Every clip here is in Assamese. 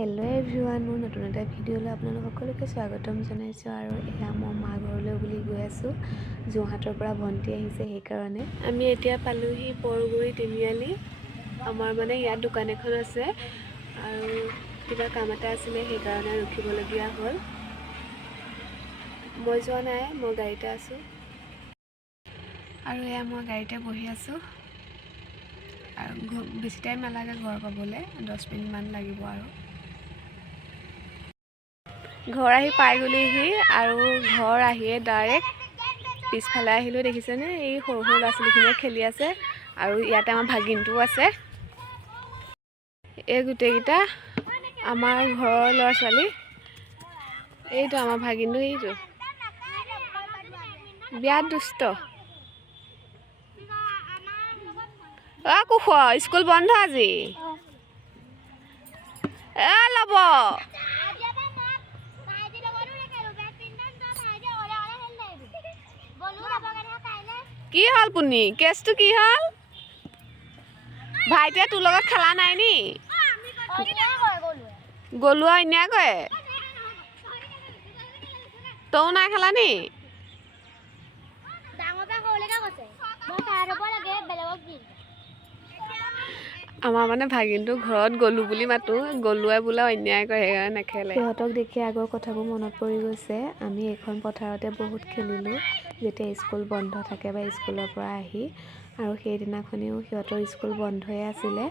হেল্ল' এভৰিৱান, মোৰ নতুন এটা ভিডিঅ'লৈ আপোনালোক সকলোকে স্বাগতম জনাইছোঁ। আৰু এয়া মই মা ঘৰলৈ বুলি গৈ আছোঁ। যোৰহাটৰ পৰা ভণ্টি আহিছে, সেইকাৰণে আমি এতিয়া পালোহি বৰগুৰি তিনিআলি। আমাৰ মানে ইয়াত দোকান এখন আছে আৰু কিবা কাম এটা আছিলে, সেইকাৰণে ৰখিবলগীয়া হ'ল। মই যোৱা নাই, মই গাড়ীতে আছোঁ আৰু এয়া মই গাড়ীতে বহি আছোঁ। আৰু বেছি টাইম নালাগে ঘৰ পাবলৈ, 10 মিনিটমান লাগিব। আৰু ঘৰ আহি পাই গ'লোহি আৰু ঘৰ আহিয়ে ডাইৰেক্ট পিছফালে আহিলোঁ। দেখিছেনে, এই সৰু সৰু ল'ৰা ছোৱালীখিনিয়ে খেলি আছে আৰু ইয়াতে আমাৰ ভাগিনটোও আছে। এই গোটেইকেইটা আমাৰ ঘৰৰ ল'ৰা ছোৱালী। এইটো আমাৰ ভাগিনটো, এইটো বিৰাট দুষ্ট। কুশ স্কুল বন্ধ আজি। ল'ব কি হ'ল পুনি, কেছটো কি হ'ল? ভাইটিয়ে তোৰ লগত খেলা নাই নি? গলোৱা অন্যায় কৰে, তও নাই খেলা নি? আমাৰ মানে ভাগিনটো ঘৰত গ'লো বুলি মাতো, গলোৱাই বোলে অন্যায় কৰে, সেইকাৰণে নেখেলে। সিহঁতক দেখি আগৰ কথাবোৰ মনত পৰি গৈছে। আমি এইখন পথাৰতে বহুত খেলিলোঁ যেতিয়া স্কুল বন্ধ থাকে বা স্কুলৰ পৰা আহি। আৰু সেইদিনাখনেও সিহঁতৰ স্কুল বন্ধই আছিলে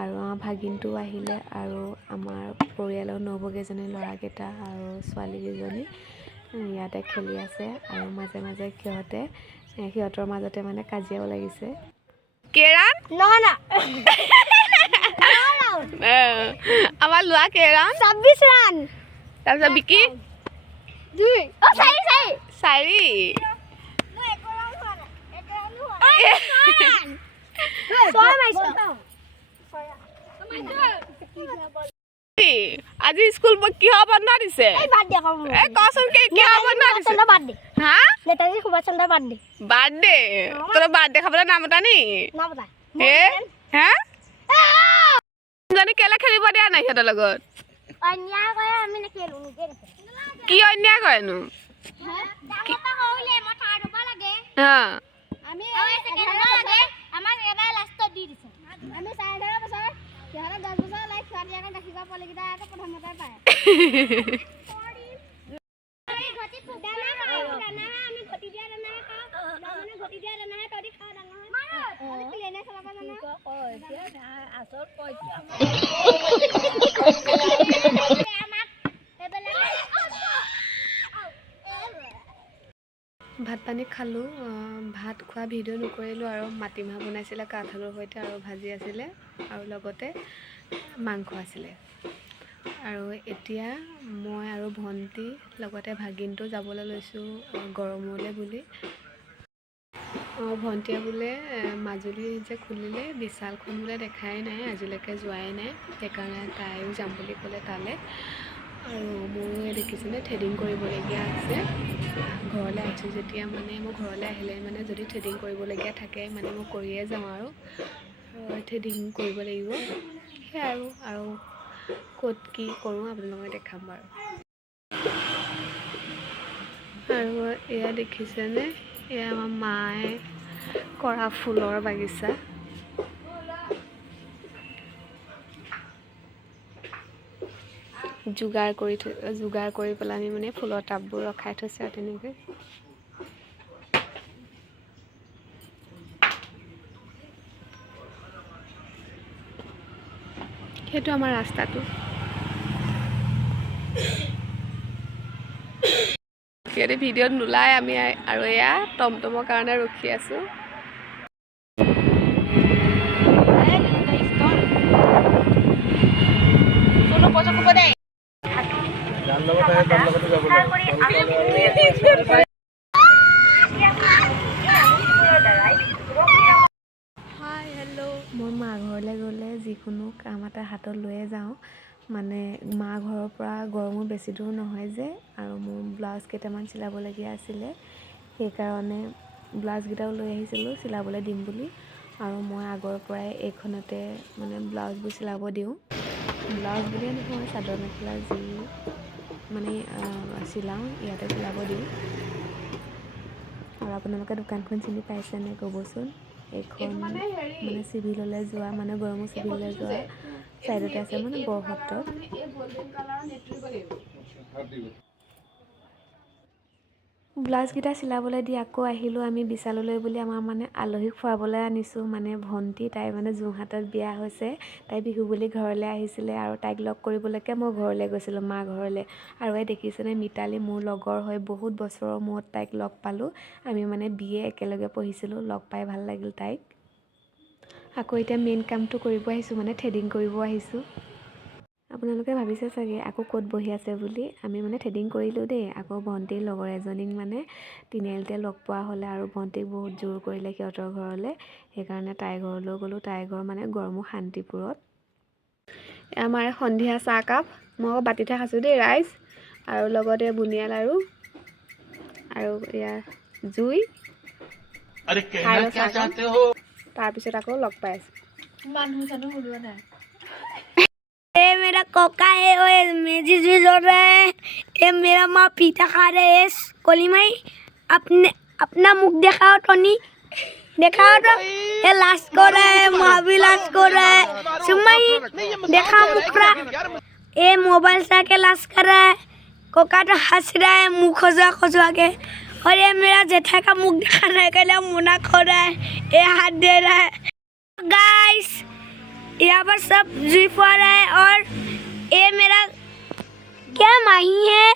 আৰু আমাৰ ভাগিনটো আহিলে আৰু আমাৰ পৰিয়ালৰ নবৌকেইজনী, ল'ৰাকেইটা আৰু ছোৱালীকেইজনী ইয়াতে খেলি আছে। আৰু মাজে মাজে সিহঁতৰ মাজতে মানে কাজিয়াও লাগিছে। কেৰাণ আমাৰ লোৱা কেৰাণ 26 ৰান। তাৰপিছত বিকি 4। আজি স্কুল কিহৰ বন্ধ দিছে? কচোন কিহৰ বন্ধ দিছে? হা, নেতাজী সুভাষ চন্দ্ৰ বাৰ্থডে। তোৰ বাৰ্থডে খাবলৈ নামতা নি? হা, কেলে খেলিব দিয়া নাই সিহঁতৰ লগত? কি অন্যায় কৰেনো? ভাত পানী খালোঁ। ভাত খোৱা ভিডিঅ' নকৰিলোঁ আৰু মাটিমাহ বনাইছিলে কাঠআলুৰ সৈতে আৰু ভাজি আছিলে আৰু লগতে মাংস আছিলে। আৰু এতিয়া মই আৰু ভণ্টি লগতে ভাগিনটো যাবলৈ লৈছোঁ গড়মূৰলৈ বুলি। ভণ্টিয়ে বোলে মাজুলী যে খুলিলে বিশালখন বোলে দেখাই নাই, আজিলৈকে যোৱাই নাই, সেইকাৰণে তাইও যাম বুলি ক'লে তালৈ। আৰু ময়ো দেখিছেনে থ্ৰেডিং কৰিবলগীয়া আছে। ঘৰলৈ আহিছোঁ যেতিয়া মানে মই ঘৰলৈ আহিলে মানে যদি থ্ৰেডিং কৰিবলগীয়া থাকে মানে মই কৰিয়ে যাওঁ আৰু থ্ৰেডিং কৰিব লাগিব। সেয়াই আৰু ক'ত কি কৰোঁ আপোনালোকে দেখাম বাৰু। আৰু এয়া দেখিছেনে, এয়া আমাৰ মায়ে কৰা ফুলৰ বাগিচা। যোগাৰ কৰি পেলাই আমি মানে ফুলৰ টাববোৰ ৰখাই থৈছে আৰু তেনেকৈ। সেইটো আমাৰ ৰাস্তাটো। সিহঁতে ভিডিঅ'ত নোলায়, আমি আৰু এয়া টমটমৰ কাৰণে ৰখি আছোঁ। Hi hello'. মই মা ঘৰলৈ গ'লে যিকোনো কাম এটা হাতত লৈয়ে যাওঁ। মানে মা ঘৰৰ পৰা গড়মূৰ বেছি দূৰ নহয় যে, আৰু মোৰ ব্লাউজ কেইটামান চিলাবলগীয়া আছিলে, সেইকাৰণে ব্লাউজকেইটাও লৈ আহিছিলোঁ চিলাবলৈ দিম বুলি। আৰু মই আগৰ পৰাই এইখনতে মানে ব্লাউজবোৰ চিলাব দিওঁ। ব্লাউজ বুলিয়ে নহয়, চাদৰ মেখেলা যি মানে চিলাওঁ ইয়াতে চিলাব দিওঁ। আৰু আপোনালোকে দোকানখন চিনি পাইছেনে ক'বচোন? এইখন মানে চিভিললৈ যোৱা, মানে গড়মূৰ চিভিললৈ যোৱা চাইডতে আছে, মানে বৰসত্ৰত। ব্লাউজকেইটা চিলাবলৈ দি আকৌ আহিলোঁ আমি বিশাললৈ বুলি। আমাৰ মানে আলহীক খুৱাবলৈ আনিছোঁ, মানে ভণ্টি, তাই মানে যোৰহাটত বিয়া হৈছে। তাই বিহু বুলি ঘৰলৈ আহিছিলে আৰু তাইক লগ কৰিবলৈকে মই ঘৰলৈ গৈছিলোঁ, মা ঘৰলৈ। আৰু এই দেখিছেনে মিতালী, মোৰ লগৰ হয়, বহুত বছৰৰ মূৰত তাইক লগ পালোঁ। আমি মানে BA একেলগে পঢ়িছিলোঁ, লগ পাই ভাল লাগিল তাইক। আকৌ এতিয়া মেইন কামটো কৰিব আহিছোঁ, মানে থ্ৰেডিং কৰিব আহিছোঁ। আপোনালোকে ভাবিছে চাগে আকৌ ক'ত বহি আছে বুলি। আমি মানে থ্ৰেডিং কৰিলোঁ দেই। আকৌ ভণ্টিৰ লগৰ এজনীক মানে তিনিআলিতে লগ পোৱা হ'লে আৰু ভণ্টিক বহুত জোৰ কৰিলে সিহঁতৰ ঘৰলৈ, সেইকাৰণে তাইৰ ঘৰলৈ গ'লোঁ। তাইৰ ঘৰ মানে গড়মূৰ শান্তিপুৰত। আমাৰ সন্ধিয়া চাহকাপ মই আকৌ বাতিতে খাইছোঁ দেই ৰাইজ, আৰু লগতে বুনিয়া লাড়ু আৰু এয়া জুই, খাই লওঁ চাহকণ, তাৰপিছত আকৌ লগ পাই আছোঁ। মানুহ জানো ওলোৱা নাই। ये मेरा कोका है, वो मेजी जुई जोड़ रहा है। ये मेरा माँ पीता खा रहे है। कोली माई अपना मुख दिखाओ टोनी, दिखाओ तो। ये लाश को रहा है, माँ भी लाश को रहा है। सुमाई देखा मुखरा, ये मोबाइल से के लाश कर रहा है। कोका तो हंस रहा है मुँह खोजा खोजवा के। और ये मेरा जेठा का मुख दिखाने के लिए मुना खो रहा है, ये हाथ दे रहा है। गाइस यहाँ पर सब जुई फुआ रहा है। और ये मेरा क्या माही है,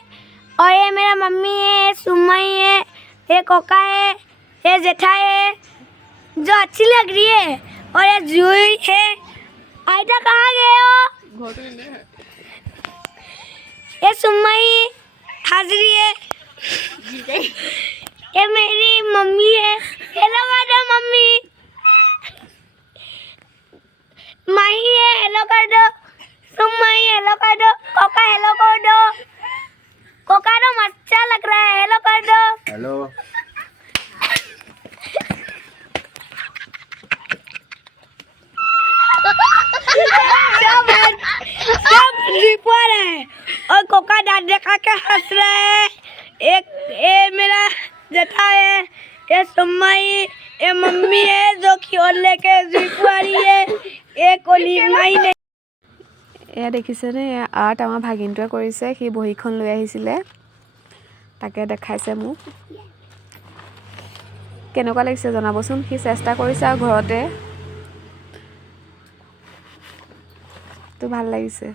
और ये मेरा मम्मी है, सुमाई है, ये कोका है, ये जेठा है जो अच्छी लग रही है, और ये जुई है। आयता कहाँ गए हो? ये सुमाई हाजरी है। ये मेरी मम्मी है। Hello madam mummy. माही है, हेलो कर दो। सुमाई हेलो कर दो। कोका हेलो कर दो। कोका तो अच्छा लग रहा है, हेलो कर दो। हेलो। सब रिपोर्ट है और कोका दांत दिखा के हंस रहा है। एक ये मेरा जेठा है, ये सुमाई, ये मम्मी है जो खियोल लेके रिपोर्ट है, ये कोली माई ने। এয়া দেখিছেনে, এয়া আৰ্ট আমাৰ ভাগিনটোৱে কৰিছে। সি বহীখন লৈ আহিছিলে, তাকে দেখাইছে মোক। কেনেকুৱা লাগিছে জনাবচোন। সি চেষ্টা কৰিছে আৰু ঘৰতে। তো ভাল লাগিছে।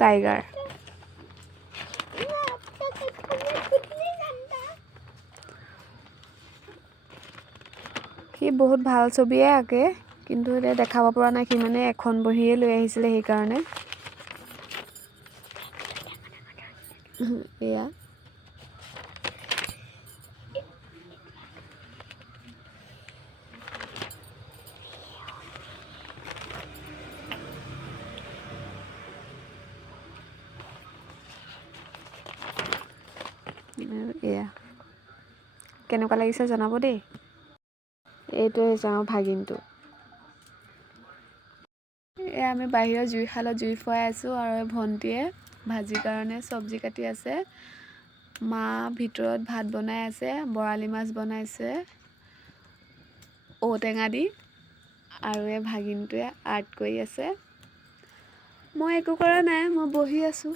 টাইগাৰ সি বহুত ভাল ছবিয়ে আঁকে, কিন্তু এতিয়া দেখাব পৰা নাই। সি মানে এখন বহিয়ে লৈ আহিছিলে, সেইকাৰণে। এয়া এয়া কেনেকুৱা লাগিছে জনাব দেই। এইটো হৈছে আমাৰ ভাগিনটো। এয়া আমি বাহিৰৰ জুইশালত জুই ফুৱাই আছোঁ, আৰু ভণ্টিয়ে ভাজিৰ কাৰণে চব্জি কাটি আছে। মা ভিতৰত ভাত বনাই আছে, বৰালি মাছ বনাইছে ঔটেঙা দি, আৰু এই ভাগিনটোৱে আৰ্ট কৰি আছে। মই একো কৰা নাই, মই বহি আছোঁ।